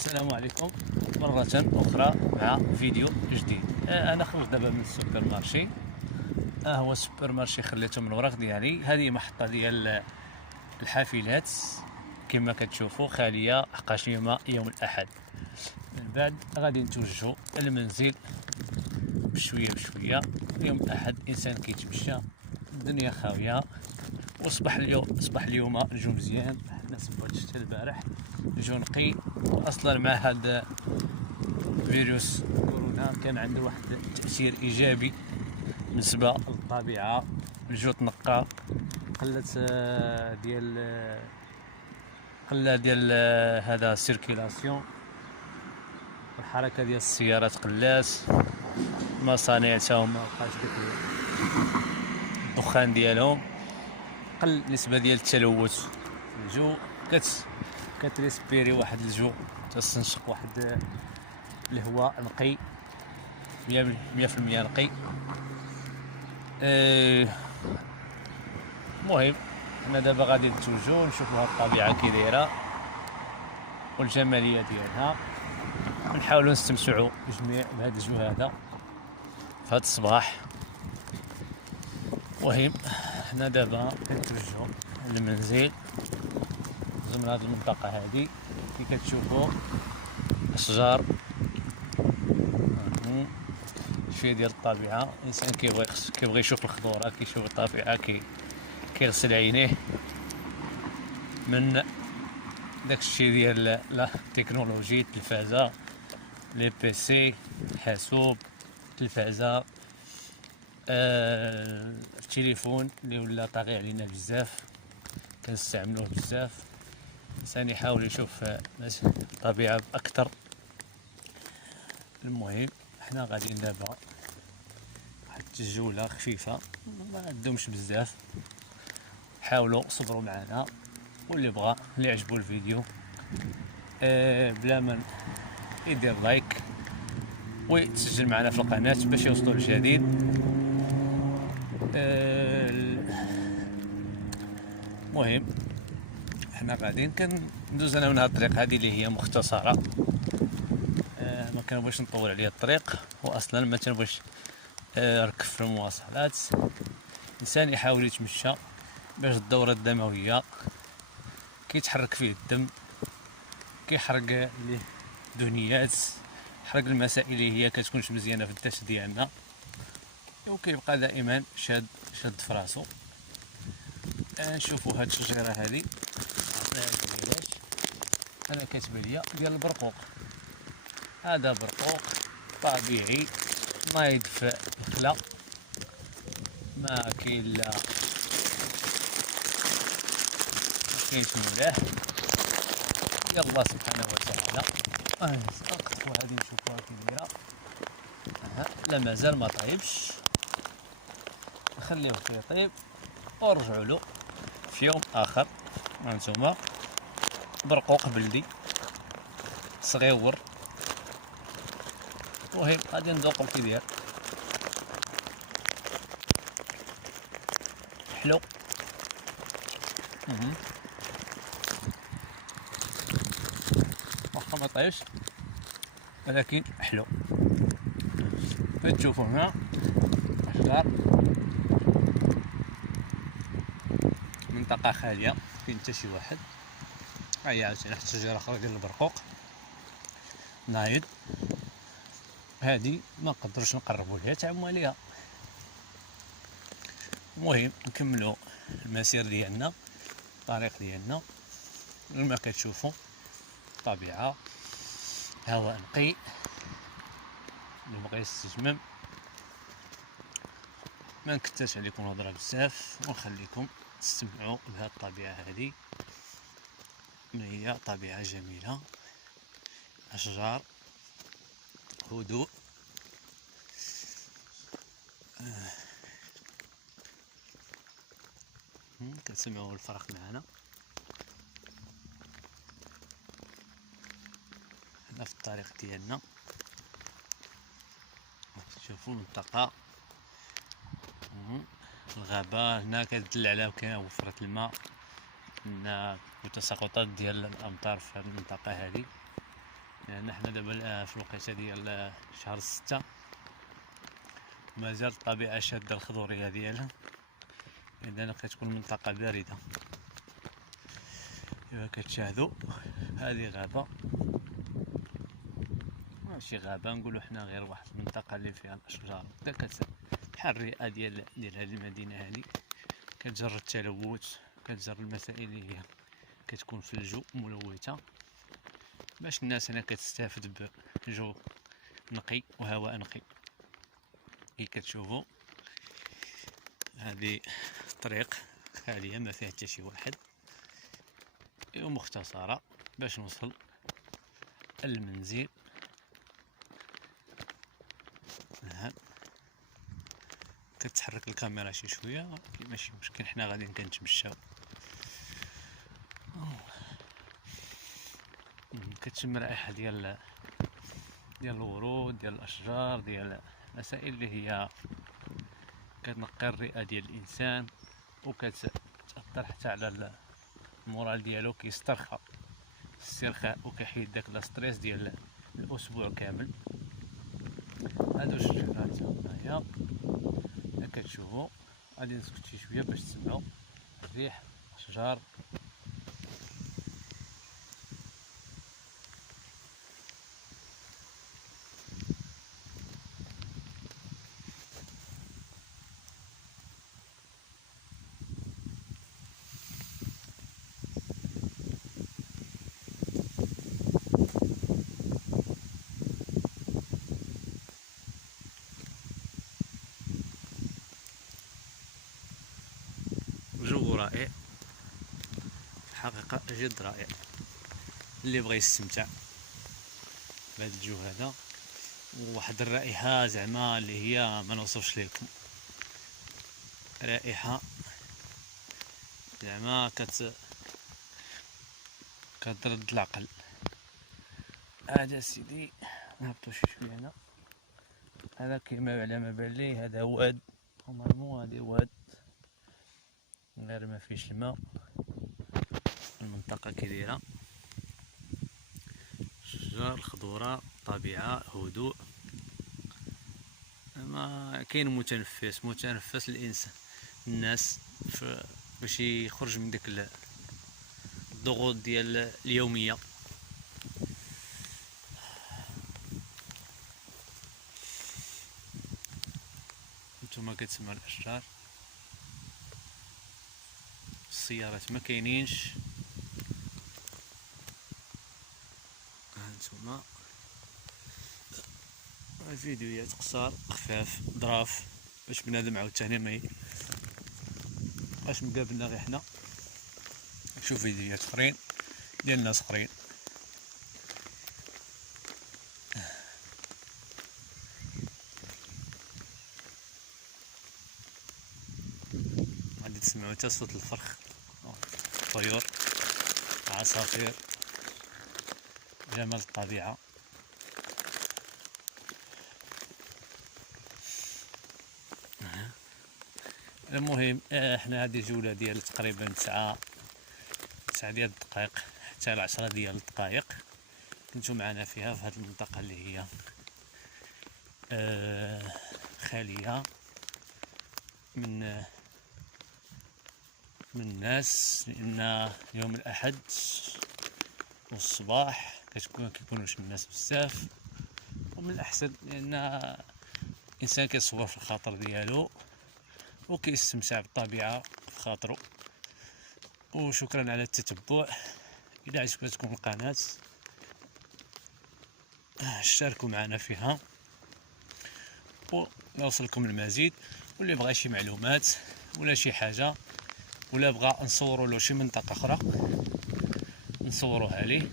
السلام عليكم مرة أخرى مع فيديو جديد. أنا خرجت دابا من السوبر مارشي. هو السوبر مارشي خليته من الوراق ديالي. هذه محطة ديال الحافلات كما كتشوفوا خالية حقاش اليوم يوم الأحد. من بعد غادي نتوجهوا المنزل بشوية بشوية. يوم الأحد الإنسان كيتمشى، الدنيا خاوية، وصبح اليوم الجو مزيان. حنا صبات الشتا البارح الجو نقي، واصلا مع هذا فيروس كورونا كان عنده واحد التأثير ايجابي بالنسبة للطبيعة. الجو تنقى، قلت ديال هذا السيركيلاسيون، الحركة ديال السيارات قلات، المصانع تا هما مبقاش داك الدخان ديالهم، قل النسبة ديال التلوث في الجو، كتريسبيري واحد الجو، تستنشق واحد الهواء نقي 100% نقي. المهم حنا دابا غادي نتوجهو نشوفو هاد الطبيعة كي دايرة والجمالية ديالها، ونحاولو نستمتعو بهاد الجو هذا في هاد الصباح. المهم حنا دابا كنتوجهو للمنزل من هاد المنطقة هادي. كي كتشوفوا أشجار، شوية ديال الطبيعة. الإنسان كيبغي يشوف الخضورة، كيشوف الطبيعة، كيغسل عينيه من داكشي ديال التكنولوجي، التلفازة، لي بيسي، الحاسوب، التلفازة، التليفون اللي ولا طاغي علينا بزاف، كنستعملوه بزاف. الإنسان يحاول يشوف الطبيعة بأكثر. المهم حنا غاديين دابا واحد التجولة خفيفة، ما دومش بزاف، حاولوا صبروا معنا. واللي بغى اللي عجبو الفيديو بلا ما يدير لايك ويتسجل معنا في القناة باش يوصلوا الجديد. المهم حنا غاديين كندوز انا من هاد الطريق هادي اللي هي مختصرة. ما كنبغيش نطول عليها الطريق، واصلا ما تنبغيش ركب في المواصلات. الانسان يحاول يتمشى باش الدورة الدموية كيتحرك فيه الدم، كيحرق ليه دهنيات، يحرق المسائل اللي هي كتكونش مزيانة في الذات ديالنا، وكيبقى دائما شاد في راسو. نشوفوا هاد الشجرة هادي، علاش انا كاتبه ليا ديال البرقوق. هذا برقوق طبيعي نايض في الخلا، ما كاين لا كاينش ملاح ديال الله سبحانه وتعالى. نقطفو هادي نشوفوها كي دايره. لا مازال ما طيبش، نخليوه كيطيب ونرجعو له في يوم اخر. هانتوما برقوق بلدي صغيور. المهم غادي نذوقو كي داير، حلو. واخا ما طيبش ولكن حلو. كتشوفوا هنا اشجار، منطقة خالية فين حتى شي واحد. هيا عاوتاني واحد الشجرة اخرى ديال البرقوق نايض، هادي ما نقدروش نقربوا ليها تعموا عليها. المهم نكملوا المسير ديالنا، الطريق ديالنا. كما كتشوفوا الطبيعة، هواء نقي، اللي بغى يستجمم. ما نكثرش عليكم الهضره بزاف، ونخليكم تستمعوا بهذه الطبيعه هذه. هي طبيعه جميله، اشجار، هدوء. كتسمعوا الفرق معنا. هنا في الطريق ديالنا تشوفوا المنطقه، الغابه هنا كتدل على كاين وفرة الماء، هنا وتساقطات ديال الامطار في هذه المنطقه هذه. لان حنا دابا في الوقيته ديال شهر 6 مازال الطبيعه شاده الخضوريه ديالها، لأننا كتكون منطقه بارده. كما كتشاهدوا هذه غابه، ماشي غابه، نقولوا حنا غير واحد المنطقه اللي فيها الاشجار بحال الرئه ديال هذه المدينه هذه. كتجر التلوث، كتجر المسائل اللي هي كتكون في الجو ملوثه، باش الناس هنا كتستافد بجو نقي وهواء نقي. كي كتشوفوا هذه طريق خاليه ما فيها حتى شي واحد، ومختصره باش نوصل المنزل. كتحرك الكاميرا شي شويه ولكن ماشي مشكل، حنا غاديين كنتمشاو. كتشم رائحه ديال الورود، ديال الاشجار، ديال المسائل اللي هي كتنقي الرئه ديال الانسان، وكتاثر حتى على المورال ديالو، كيسترخى استرخاء وكيحيد داك لاستريس ديال الاسبوع كامل. هادو الشجرات هنايا كتشوفوا، غادي نسكت شي شويه باش تسمعوا الريح، الاشجار. جو رائع الحقيقة، جد رائع. اللي بغى يستمتع بهذا الجو هذا، وواحد الرائحة زعما اللي هي ما نوصفش لكم، رائحة زعما كترد العقل. هذا سيدي نهبطو شي شويه هنا. هذا كيما على ما بان لي هذا واد، نورمالمون هادي واد غير ما فيش الماء. المنطقه كي دايره شجر، خضوره، طبيعه، هدوء، ما كاين متنفس الانسان الناس باش يخرج من ديك الضغوط ديال اليوميه. نتوما كتسمعوا الاشجار، السيارات ما كاينينش. هانتوما فيديوهات قصار خفاف ظراف باش بنادم عاوتاني ما بقاش مقابلنا غير حنا، نشوف فيديوهات اخرين ديال ناس اخرين. غادي تسمعوا حتى صوت الفرخ، الطيور، العصافير، جمال الطبيعه. المهم احنا هذه جوله ديال تقريبا 9 ديال الدقائق حتى ل 10 ديال الدقائق كنتو معنا فيها في هذه المنطقه اللي هي خاليه من الناس، لان يوم الاحد والصباح كيكونوش الناس بزاف، ومن الاحسن لان الانسان كيصور في الخاطر ديالو وكيستمتع بالطبيعه في خاطرو. وشكرا على التتبع. الى عجبتكم القناه اشتركوا معنا فيها ونوصلكم المزيد. واللي بغى شي معلومات ولا شي حاجه ولا بغى نصوروا له شي منطقه اخرى نصوروها ليه،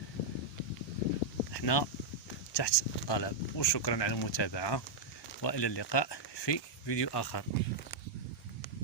احنا تحت الطلب. وشكرا على المتابعه، والى اللقاء في فيديو اخر.